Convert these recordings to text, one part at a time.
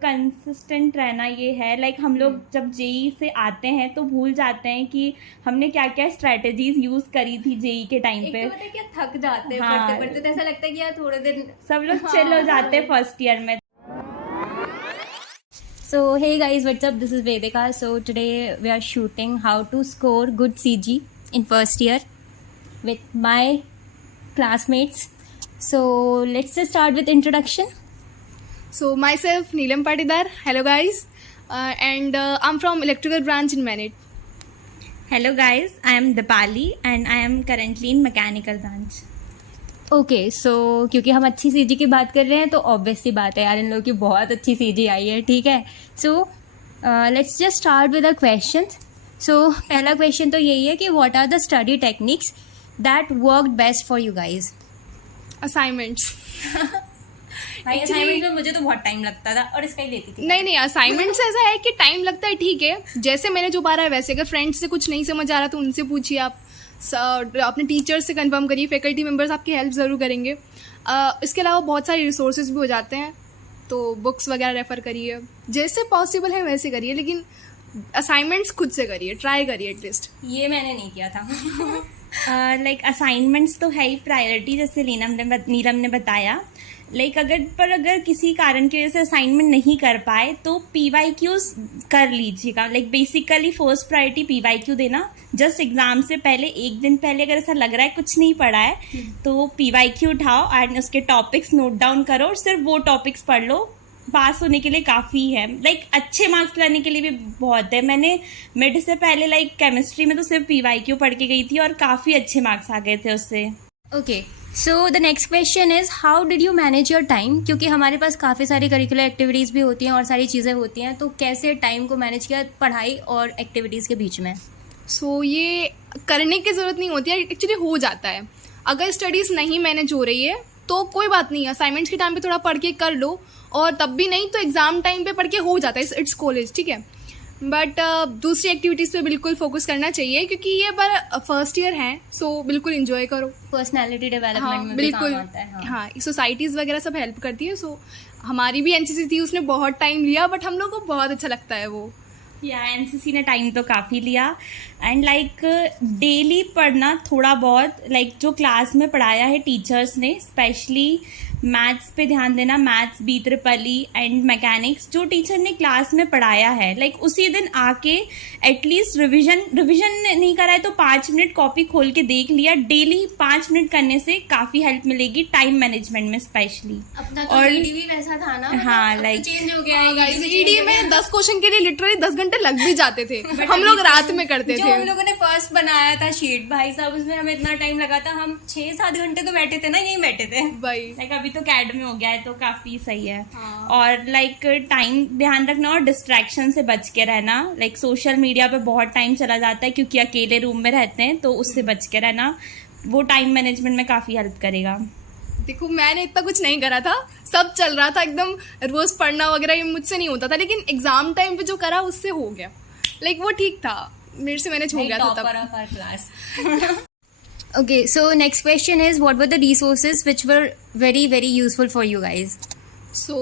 Consistent रहना ये है, लाइक हम लोग जब जेई से आते हैं तो भूल जाते हैं कि हमने क्या क्या स्ट्रेटेजीज यूज करी थी जेई के टाइम पे। पता है क्या, थक जाते हैं हाँ। पढ़ते पढ़ते, तो ऐसा लगता है कि यार थोड़े दिन सब लोग चिल हो जाते हैं फर्स्ट ईयर में। So hey guys, what's up? This is Vedika. So today we are shooting how to score good CG in first year with my classmates. So let's just start with introduction. So myself Neelam Patidar. Hello guys, and I'm from electrical branch in Manet. Hello guys, I am Dipali and I am currently in mechanical branch. Okay so क्योंकि हम अच्छी CG की बात कर रहे हैं तो obvious सी बात है यार, इन लोगों की बहुत अच्छी सीजी आई है, ठीक है। So let's just start with a question. So पहला क्वेश्चन तो यही है कि what are the study techniques that worked best for you guys. Assignments. Assignment में मुझे तो बहुत टाइम लगता था और इसका ही लेती थी। नहीं असाइनमेंट्स ऐसा है कि टाइम लगता है, ठीक है। जैसे मैंने जो पढ़ा है वैसे, अगर फ्रेंड्स से कुछ नहीं समझ आ रहा तो उनसे पूछिए आप, अपने टीचर से कंफर्म करिए, फैकल्टी मेंबर्स आपकी हेल्प ज़रूर करेंगे। इसके अलावा बहुत सारे रिसोर्सेज भी हो जाते हैं, तो बुक्स वगैरह रेफ़र करिए, जैसे पॉसिबल है वैसे करिए, लेकिन असाइनमेंट्स खुद से करिए, ट्राई करिए एटलीस्ट। ये मैंने नहीं किया था। लाइक असाइनमेंट्स तो है ही प्रायोरिटी, जैसे नीलम ने बताया। लाइक अगर किसी कारण की वजह से असाइनमेंट नहीं कर पाए तो PYQs कर लीजिएगा। Like basically first priority PYQ देना। जस्ट एग्जाम से पहले एक दिन पहले अगर ऐसा लग रहा है कुछ नहीं पढ़ा है तो PYQ उठाओ एंड उसके टॉपिक्स नोट डाउन करो और सिर्फ वो टॉपिक्स पढ़ लो। पास होने के लिए काफ़ी है, लाइक अच्छे मार्क्स लाने के लिए भी बहुत है। मैंने मिड से पहले लाइक केमिस्ट्री में तो सिर्फ PYQ पढ़ के गई थी और काफ़ी अच्छे मार्क्स आ गए थे उससे। Okay so the next question is how did you manage your time, क्योंकि हमारे पास काफ़ी सारी करिकुलर एक्टिविटीज़ भी होती हैं और सारी चीज़ें होती हैं, तो कैसे टाइम को मैनेज किया पढ़ाई और एक्टिविटीज़ के बीच में। सो ये करने की ज़रूरत नहीं होती है, एक्चुअली हो जाता है। अगर स्टडीज़ नहीं मैनेज हो रही है तो कोई बात नहीं, असाइनमेंट्स के टाइम पे थोड़ा पढ़ के कर लो, और तब भी नहीं तो एग्ज़ाम टाइम पे पढ़ के हो जाता है, इट्स कॉलेज, ठीक है। बट दूसरी एक्टिविटीज़ पे बिल्कुल फोकस करना चाहिए, क्योंकि ये बार फर्स्ट ईयर है, सो बिल्कुल इंजॉय करो। पर्सनैलिटी डेवलपमेंट हाँ में बिल्कुल, भी काम आता है। हाँ सोसाइटीज़ वगैरह सब हेल्प करती है। सो हमारी भी NCC थी, उसने बहुत टाइम लिया, बट हम लोग को बहुत अच्छा लगता है वो। या NCC ने टाइम तो काफ़ी लिया। एंड लाइक डेली पढ़ना थोड़ा बहुत, लाइक जो क्लास में पढ़ाया है टीचर्स ने, स्पेशली मैथ्स पे ध्यान देना। मैथ्स BEE एंड मैकेनिक्स जो टीचर ने क्लास में पढ़ाया है, लाइक उसी दिन आके एटलीस्ट रिविजन नहीं करा है तो 5 मिनट कॉपी खोल के देख लिया। डेली 5 मिनट करने से काफ़ी हेल्प मिलेगी टाइम मैनेजमेंट में स्पेशली। अपना तो और ED भी वैसा था ना, हाँ लाइक चेंज हो गया है। ED में 10 क्वेश्चन के लिए लिटरली 10 घंटे लग भी जाते थे। हम लोग रात में करते जो थे। हम लोगों ने फर्स्ट बनाया था शीट, भाई साहब उसमें हमें इतना टाइम लगा था, हम 6-7 घंटे तो बैठे थे ना, यहीं बैठे थे भाई। लाइक अभी तो कैड में हो गया है तो काफी सही है। हाँ। और लाइक टाइम ध्यान रखना और डिस्ट्रैक्शन से बच के रहना। लाइक सोशल मीडिया पे बहुत टाइम चला जाता है क्योंकि अकेले रूम में रहते हैं, तो उससे बच के रहना, वो टाइम मैनेजमेंट में काफी हेल्प करेगा। देखो मैंने इतना कुछ नहीं करा था, सब चल रहा था एकदम, रोज पढ़ना वगैरह ये मुझसे नहीं होता था, लेकिन एग्जाम टाइम पे जो करा उससे हो गया। लाइक वो ठीक था, मेरे से मैनेज हो गया था तब। Okay, so next question is what were the resources which were very very useful for you guys? सो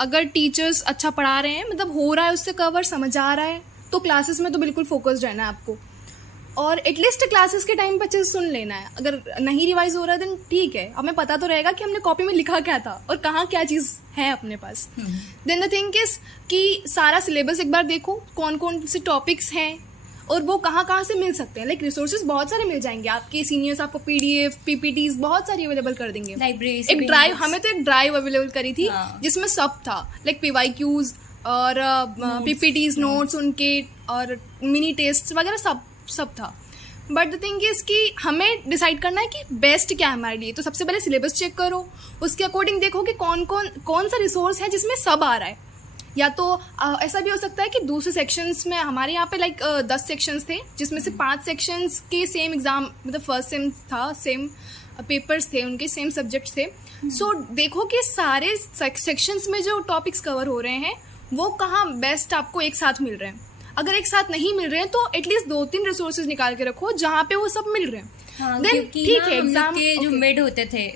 अगर टीचर्स अच्छा पढ़ा रहे हैं, मतलब हो रहा है उससे कवर, समझ आ रहा है, तो क्लासेस में तो बिल्कुल फोकस्ड रहना है आपको, और एटलीस्ट क्लासेस के टाइम पे अच्छे से सुन लेना है। अगर नहीं रिवाइज हो रहा है देन ठीक है, हमें पता तो रहेगा कि हमने कॉपी में लिखा क्या था और कहाँ क्या चीज़ है अपने पास। देन द थिंग इज कि सारा सिलेबस एक बार देखो, कौन कौन से टॉपिक्स हैं और वो कहाँ से मिल सकते हैं। लाइक रिसोर्सेज बहुत सारे मिल जाएंगे, आपके सीनियर्स आपको PDF PPTs बहुत सारी अवेलेबल कर देंगे। लाइब्रेरी एक ड्राइव, हमें तो एक ड्राइव अवेलेबल करी थी जिसमें सब था, लाइक PYQs और PPTs नोट्स उनके और मिनी टेस्ट वगैरह सब था। बट द थिंग इज कि हमें डिसाइड करना है कि बेस्ट क्या है हमारे लिए। तो सबसे पहले सिलेबस चेक करो, उसके अकॉर्डिंग देखो कि कौन सा रिसोर्स है जिसमें सब आ रहा है। या तो ऐसा भी हो सकता है कि दूसरे सेक्शंस में, हमारे यहाँ पे लाइक 10 सेक्शंस थे, जिसमें से 5 सेक्शंस के सेम एग्जाम, मतलब फर्स्ट सेम था, सेम पेपर्स थे उनके, सेम सब्जेक्ट्स थे। सो देखो कि सारे सेक्शंस में जो टॉपिक्स कवर हो रहे हैं वो कहाँ बेस्ट आपको एक साथ मिल रहे हैं। अगर एक साथ नहीं मिल रहे हैं तो एटलीस्ट 2-3 रिसोर्सेज निकाल के रखो जहाँ पे वो सब मिल रहे हैं. हाँ, Then क्योंकि ठीक ना है, हम लोग एग्जाम के जो मिड होते थे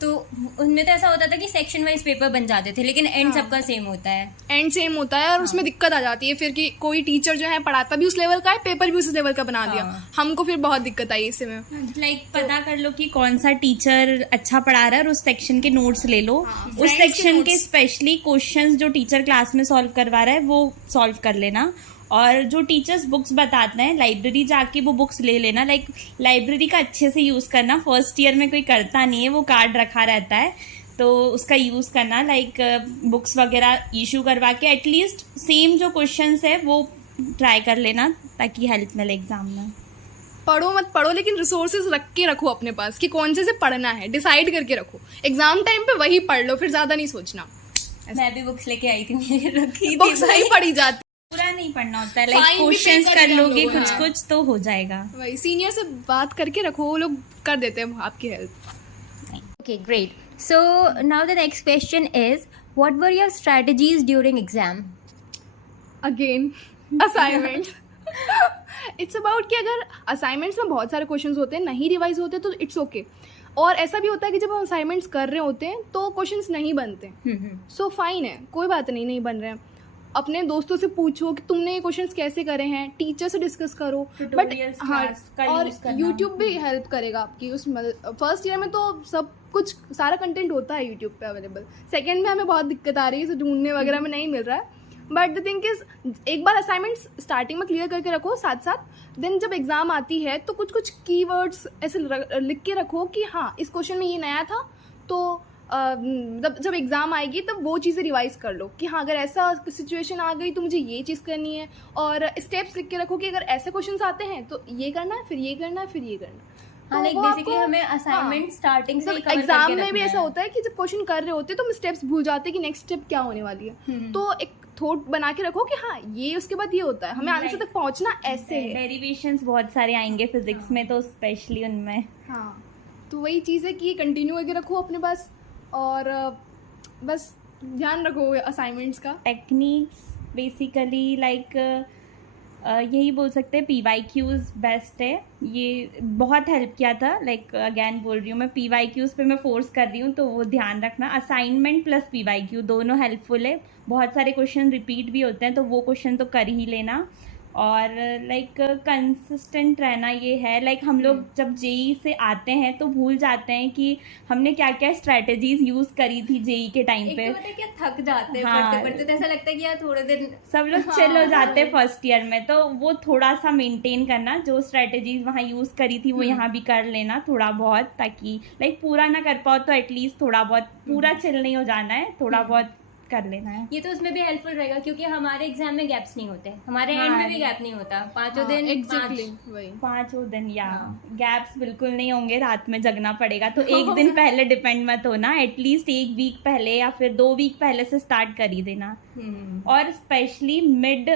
तो उनमें तो ऐसा होता था कि सेक्शन वाइज पेपर बन जाते थे, लेकिन एंड सबका सेम होता है. एंड सेम होता है और उसमें दिक्कत आ जाती है फिर कि कोई टीचर जो है पढ़ाता भी उस लेवल का है, पेपर भी उस लेवल का बना दिया. हमको फिर बहुत दिक्कत आई इससे में. लाइक पता कर लो कि कौन सा टीचर अच्छा पढ़ा रहा है और उस सेक्शन के नोट्स ले लो. उस सेक्शन के स्पेशली क्वेश्चंस जो टीचर क्लास में सॉल्व करवा रहा है वो सॉल्व कर लेना. और जो टीचर्स बुक्स बताते हैं लाइब्रेरी जाके वो बुक्स ले लेना. लाइक लाइब्रेरी का अच्छे से यूज़ करना. फर्स्ट ईयर में कोई करता नहीं है, वो कार्ड रखा रहता है तो उसका यूज़ करना. लाइक बुक्स वगैरह इशू करवा के एटलीस्ट सेम जो क्वेश्चंस है वो ट्राई कर लेना ताकि हेल्प मिले एग्जाम में. पढ़ो मत पढ़ो लेकिन रिसोर्सेज रख के रखो अपने पास कि कौन से पढ़ना है, डिसाइड करके रखो. एग्जाम टाइम पे वही पढ़ लो, फिर ज्यादा नहीं सोचना. मैं भी बुक्स लेके आई थी, मेरी रखी थी. बुक्स नहीं पढ़ी जाती. पूरा नहीं पढ़ना होता है. लाइक Fine भी क्वेश्चंस pay कर करके हम लोगे लोगों ने. कुछ कुछ तो हो जाएगा. वही सीनियर से बात करके रखो, वो लोग कर देते हैं आपकी help. Okay, great. So now the next question is, what were your strategies during exam? Again assignment. It's about कि अगर असाइनमेंट्स में बहुत सारे क्वेश्चंस होते हैं, नहीं रिवाइज होते तो इट्स ओके. और ऐसा भी होता है कि जब हम असाइनमेंट्स कर रहे होते हैं तो क्वेश्चंस नहीं बनते. सो फाइन है, कोई बात नहीं बन रहे हैं. अपने दोस्तों से पूछो कि तुमने ये क्वेश्चंस कैसे करे हैं, टीचर से डिस्कस करो. बट हाँ, और यूट्यूब भी हेल्प करेगा आपकी. उस फर्स्ट ईयर में तो सब कुछ सारा कंटेंट होता है यूट्यूब पे अवेलेबल. सेकेंड में हमें बहुत दिक्कत आ रही है, ढूंढने वगैरह में नहीं मिल रहा है. बट द थिंग इज एक बार असाइनमेंट्स स्टार्टिंग में क्लियर करके रखो साथ साथ. देन जब एग्जाम आती है तो कुछ कुछ कीवर्ड्स ऐसे लिख के रखो कि हाँ इस क्वेश्चन में ये नया था, तो जब एग्ज़ाम आएगी तब वो चीज़ें रिवाइज कर लो कि हाँ अगर ऐसा सिचुएशन आ गई तो मुझे ये चीज़ करनी है. और स्टेप्स लिख के रखो कि अगर ऐसे क्वेश्चंस आते हैं तो ये करना है, फिर ये करना है, फिर ये करना है. हाँ, लाइक बेसिकली हमें असाइनमेंट स्टार्टिंग से ही कवर एग्जाम करके में भी रखना ऐसा है. होता है कि जब क्वेश्चन कर रहे होते हैं तो हम स्टेप्स भूल जाते हैं कि नेक्स्ट स्टेप क्या होने वाली है. तो एक थॉट बना के रखो कि हाँ ये उसके बाद ये होता है, हमें आंसर तक पहुंचना ऐसे है. डेरिवेशंस बहुत सारे आएंगे फिजिक्स में तो स्पेशली उनमें. हाँ, तो वही चीज़ है कि कंटिन्यू करके रखो अपने पास और बस ध्यान रखो असाइनमेंट्स का. टेक्निक्स बेसिकली लाइक यही बोल सकते हैं PYQs बेस्ट है. ये बहुत हेल्प किया था. लाइक अगैन बोल रही हूँ मैं, PYQs पे मैं फोर्स कर रही हूँ तो वो ध्यान रखना. असाइनमेंट प्लस PYQ दोनों हेल्पफुल है. बहुत सारे क्वेश्चन रिपीट भी होते हैं तो वो क्वेश्चन तो कर ही लेना. और लाइक कंसिस्टेंट रहना ये है. लाइक हम लोग जब जेई से आते हैं तो भूल जाते हैं कि हमने क्या क्या स्ट्रैटेजीज यूज़ करी थी जेई के टाइम पे. एक तो पता है क्या, थक जाते हैं हाँ. पढ़ते पढ़ते, तो ऐसा लगता है कि यार थोड़े दिन सब लोग चिल हो जाते हैं फर्स्ट ईयर में, तो वो थोड़ा सा मेंटेन करना. जो स्ट्रैटेजीज वहाँ यूज़ करी थी वो यहाँ भी कर लेना थोड़ा बहुत, ताकि लाइक पूरा ना कर पाओ तो एटलीस्ट थोड़ा बहुत. पूरा चिल नहीं हो जाना है, थोड़ा बहुत कर लेना है. ये तो उसमें भी हेल्पफुल रहेगा क्योंकि हमारे एग्जाम में गैप्स नहीं होते, हमारे एंड में भी गैप नहीं होता. पांचों दिन एग्जैक्टली वही 5 दिन या गैप्स बिल्कुल नहीं होंगे. रात में जगना पड़ेगा तो एक दिन पहले डिपेंड मत होना. एटलीस्ट 1 वीक पहले या फिर 2 वीक पहले से स्टार्ट कर ही देना. और स्पेशली मिड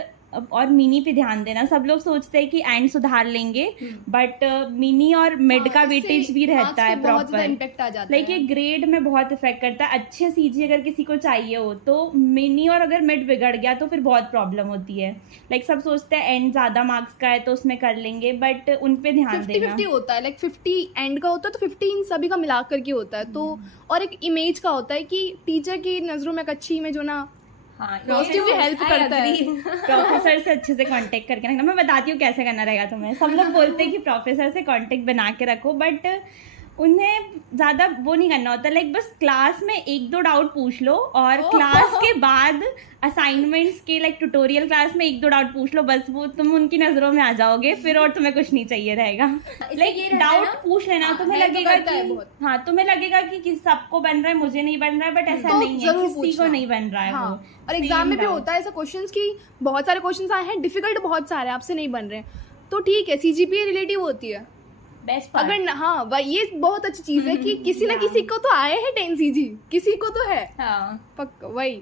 और मिनी पे ध्यान देना. सब लोग सोचते हैं कि एंड सुधार लेंगे बट मिनी और मिड का वेटेज भी रहता है प्रॉपर. इम्पैक्ट आ जाता लाइक ये ग्रेड में बहुत इफेक्ट करता है. अच्छे सीजी अगर किसी को चाहिए हो तो मिनी और अगर मिड बिगड़ गया तो फिर बहुत प्रॉब्लम होती है. लाइक सब सोचते हैं एंड ज्यादा मार्क्स का है तो उसमें कर लेंगे, बट उन पे ध्यान देना. 50-50 होता है. लाइक 50 एंड का होता है तो 50 इन सभी का मिला करके होता है. तो और एक इमेज का होता है कि टीचर की नजरों में एक अच्छी इमेज होना पॉजिटिव भी हेल्प करता है. प्रोफेसर से अच्छे से कांटेक्ट करके रखना. मैं बताती हूँ कैसे करना रहेगा तुम्हें. सब लोग बोलते हैं कि प्रोफेसर से कांटेक्ट बना के रखो, बट उन्हें ज़्यादा वो नहीं करना होता. लाइक बस क्लास में 1-2 डाउट पूछ लो और क्लास के बाद असाइनमेंट्स के लाइक ट्यूटोरियल क्लास में 1-2 डाउट पूछ लो. बस वो तुम उनकी नज़रों में आ जाओगे फिर, और तुम्हें कुछ नहीं चाहिए रहेगा. लाइक डाउट पूछ लेना. तुम्हें लगेगा कि हाँ तुम्हें लगेगा कि सबको बन रहा है, मुझे नहीं बन रहा है, बट ऐसा नहीं है, किसी को नहीं बन रहा है. वो और एग्जाम में भी होता है ऐसा क्वेश्चंस की बहुत सारे क्वेश्चंस आए हैं, डिफिकल्ट बहुत सारे आपसे नहीं बन रहे, तो ठीक है CGPA रिलेटिव होती है बेस्ट. अगर हाँ ये बहुत अच्छी चीज है कि किसी ना किसी को तो आए हैं 10 CG, किसी को तो है. पक्का वही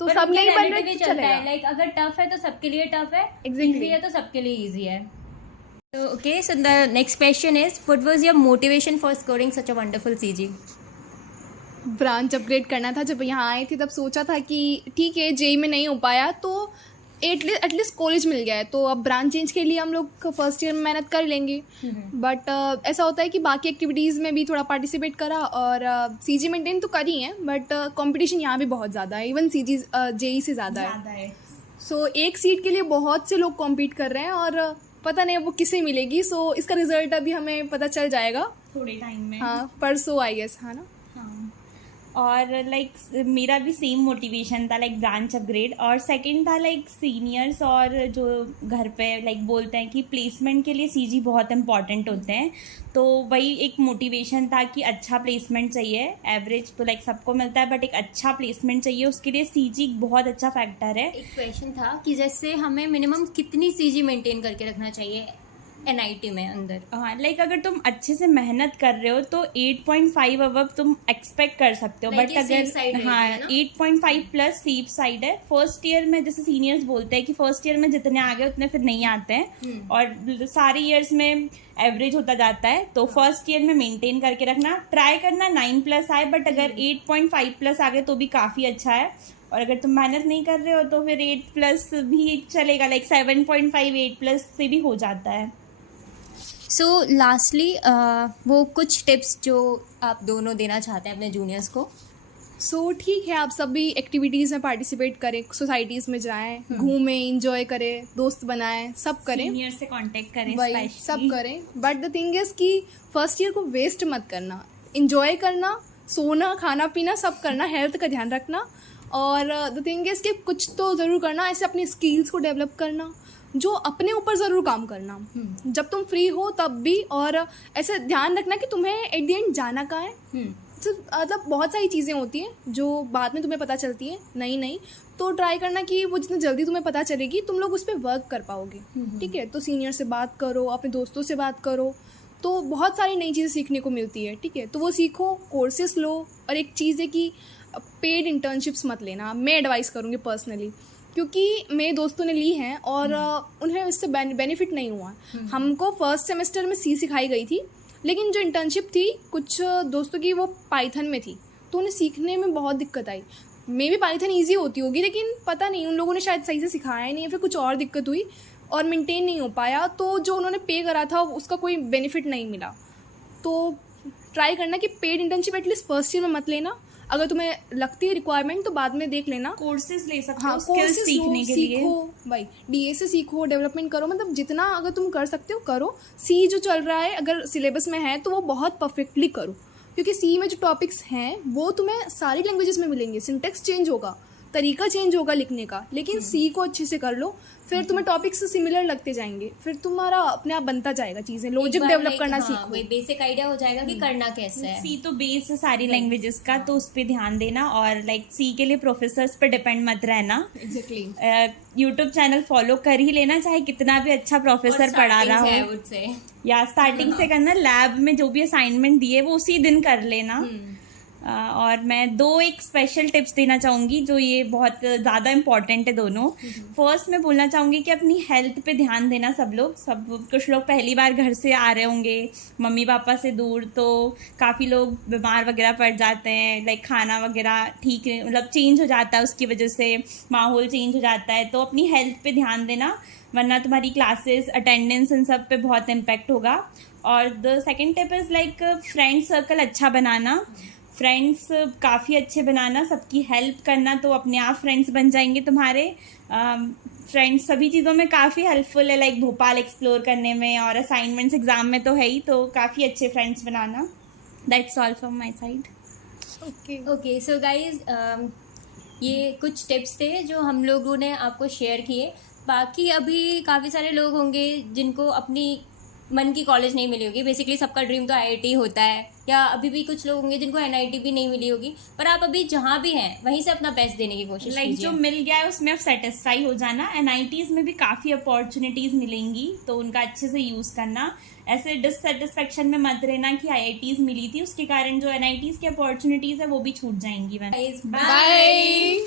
तो सब नहीं बन रहे तो चलेगा. लाइक अगर टफ है तो सबके लिए टफ है, Exactly. इजी है तो सबके लिए इजी है. तो okay, so the next question is, what was your motivation for scoring such a wonderful CG? Branch upgrade करना था. जब यहाँ आए थे तब सोचा था कि ठीक है जेई में नहीं हो पाया तो एटलीस्ट कॉलेज मिल गया है, तो अब ब्रांच चेंज के लिए हम लोग फर्स्ट ईयर में मेहनत कर लेंगे। बट ऐसा होता है कि बाकी एक्टिविटीज़ में भी थोड़ा पार्टिसिपेट करा, और सीजी मेंटेन तो करी है, बट कंपटीशन यहाँ भी बहुत ज़्यादा है, इवन सीजी जेई से ज़्यादा है। सो एक सीट के लिए बहुत से लोग कॉम्पीट कर रहे हैं, और पता नहीं अब वो किसे मिलेगी। सो इसका रिजल्ट अभी हमें पता चल जाएगा थोड़े टाइम में। हाँ, परसों आई गेस, है ना। हाँ, और लाइक मेरा भी सेम मोटिवेशन था, लाइक ब्रांच अपग्रेड, और सेकंड था लाइक सीनियर्स और जो घर पे लाइक बोलते हैं कि प्लेसमेंट के लिए सीजी बहुत इंपॉर्टेंट होते हैं, तो वही एक मोटिवेशन था कि अच्छा प्लेसमेंट चाहिए। एवरेज तो लाइक सबको मिलता है, बट एक अच्छा प्लेसमेंट चाहिए, उसके लिए सीजी बहुत अच्छा फैक्टर है। एक क्वेश्चन था कि जैसे हमें मिनिमम कितनी सीजी मेंटेन करके रखना चाहिए एनआईटी में अंदर? हाँ, लाइक अगर तुम अच्छे से मेहनत कर रहे हो तो 8.5 अबव तुम एक्सपेक्ट कर सकते हो, Like बट ये safe side अगर हाँ रहती है ना? 8.5 प्लस सेफ साइड है। फर्स्ट ईयर में जैसे सीनियर्स बोलते हैं कि फर्स्ट ईयर में जितने आ गए उतने फिर नहीं आते हैं, और सारे ईयर्स में एवरेज होता जाता है, तो फर्स्ट ईयर में मेंटेन करके रखना, ट्राई करना 9+ आए, बट अगर 8.5+ आ गए तो भी काफ़ी अच्छा है। और अगर तुम मेहनत नहीं कर रहे हो तो फिर 8+ भी चलेगा, लाइक 7.5 8+ से भी हो जाता है। सो लास्टली वो कुछ टिप्स जो आप दोनों देना चाहते हैं अपने जूनियर्स को। सो ठीक है, आप सभी एक्टिविटीज़ में पार्टिसिपेट करें, सोसाइटीज़ में जाएं, घूमें, इंजॉय करें, दोस्त बनाएं, सब करें, सीनियर से कांटेक्ट करें, वही specially। सब करें। बट द थिंग इज़ कि फर्स्ट ईयर को वेस्ट मत करना, इंजॉय करना, सोना, खाना पीना सब करना, हेल्थ का ध्यान रखना। और द थिंग इज़ कि कुछ तो ज़रूर करना, ऐसे अपनी स्किल्स को डेवलप करना, जो अपने ऊपर ज़रूर काम करना जब तुम फ्री हो तब भी। और ऐसे ध्यान रखना कि तुम्हें एट द एंड जाना कहाँ है। मतलब बहुत सारी चीज़ें होती हैं जो बाद में तुम्हें पता चलती हैं नई, तो ट्राई करना कि वो जितना जल्दी तुम्हें पता चलेगी तुम लोग उस पर वर्क कर पाओगे। ठीक है, तो सीनियर से बात करो, अपने दोस्तों से बात करो, तो बहुत सारी नई चीज़ें सीखने को मिलती है। ठीक है, तो वो सीखो, कोर्सेस लो। और एक चीज़ है कि पेड इंटर्नशिप्स मत लेना, मैं एडवाइस करूँगी पर्सनली, क्योंकि मेरे दोस्तों ने ली हैं और उन्हें इससे बेनिफिट नहीं हुआ। हमको फर्स्ट सेमेस्टर में सी सिखाई गई थी, लेकिन जो इंटर्नशिप थी कुछ दोस्तों की वो पाइथन में थी, तो उन्हें सीखने में बहुत दिक्कत आई। मे भी पाइथन ईजी होती होगी, लेकिन पता नहीं उन लोगों ने शायद सही से सिखाया नहीं, या फिर कुछ और दिक्कत हुई और मेंटेन नहीं हो पाया, तो जो उन्होंने पे करा था उसका कोई बेनिफिट नहीं मिला। तो ट्राई करना कि paid internship at least first year में मत लेना। अगर तुम्हें लगती है रिक्वायरमेंट तो बाद में देख लेना, कोर्सेज ले सकते हाँ, हो स्किल्स सीखने के लिए। सीखो भाई, डीए से सीखो, डेवलपमेंट करो, मतलब जितना अगर तुम कर सकते हो करो। सी जो चल रहा है अगर सिलेबस में है तो वो बहुत परफेक्टली करो, क्योंकि सी में जो टॉपिक्स हैं वो तुम्हें सारी लैंग्वेजेस में मिलेंगे। सिंटेक्स चेंज होगा, तरीका चेंज होगा लिखने का, लेकिन सी को अच्छे से कर लो, फिर तुम्हें टॉपिक्स सिमिलर लगते जाएंगे, फिर तुम्हारा अपने आप बनता जाएगा चीज़ें, लॉजिक डेवलप करना सीखो। बेसिक आइडिया हो जाएगा कि करना कैसे है। सी तो बेस है सारी लैंग्वेजेस का, तो उस पर ध्यान देना। और लाइक सी के लिए प्रोफेसर्स पर डिपेंड मत रहना। एग्जैक्टली, यूट्यूब चैनल फॉलो कर ही लेना, चाहे कितना भी अच्छा प्रोफेसर पढ़ा रहा हो, या स्टार्टिंग से करना। लैब में जो भी असाइनमेंट दिए वो उसी दिन कर लेना। और मैं एक स्पेशल टिप्स देना चाहूँगी, जो ये बहुत ज़्यादा इम्पॉर्टेंट है दोनों। फर्स्ट मैं बोलना चाहूँगी कि अपनी हेल्थ पे ध्यान देना। सब कुछ लोग पहली बार घर से आ रहे होंगे मम्मी पापा से दूर, तो काफ़ी लोग बीमार वगैरह पड़ जाते हैं। लाइक खाना वगैरह ठीक मतलब चेंज हो जाता है, उसकी वजह से माहौल चेंज हो जाता है, तो अपनी हेल्थ पे ध्यान देना, वरना तुम्हारी क्लासेस, अटेंडेंस, इन सब पे बहुत इम्पेक्ट होगा। और the second tip is like friend circle अच्छा बनाना, फ्रेंड्स काफ़ी अच्छे बनाना, सबकी हेल्प करना, तो अपने आप फ्रेंड्स बन जाएंगे तुम्हारे। फ्रेंड्स सभी चीज़ों में काफ़ी हेल्पफुल है, लाइक भोपाल एक्सप्लोर करने में और असाइनमेंट्स एग्जाम में तो है ही, तो काफ़ी अच्छे friends banana. That's all from my side. Okay, so guys ये कुछ टिप्स थे जो हम लोगों ने आपको शेयर किए। बाकी अभी काफ़ी सारे लोग होंगे जिनको अपनी मन की कॉलेज नहीं मिली होगी। बेसिकली सबका ड्रीम तो आईआईटी होता है, या अभी भी कुछ लोग होंगे जिनको एनआईटी भी नहीं मिली होगी, पर आप अभी जहाँ भी हैं वहीं से अपना बेस्ट देने की कोशिश लाइक कीजिए। जो मिल गया है उसमें आप सेटिस्फाई हो जाना। एनआईटीज़ में भी काफ़ी अपॉर्चुनिटीज़ मिलेंगी, तो उनका अच्छे से यूज़ करना। ऐसे डिससेटिस्फेक्शन में मत रहना कि आईआईटीज़ मिली थी, उसके कारण जो एनआईटीज़ की अपॉर्चुनिटीज़ है वो भी छूट जाएंगी। बाय।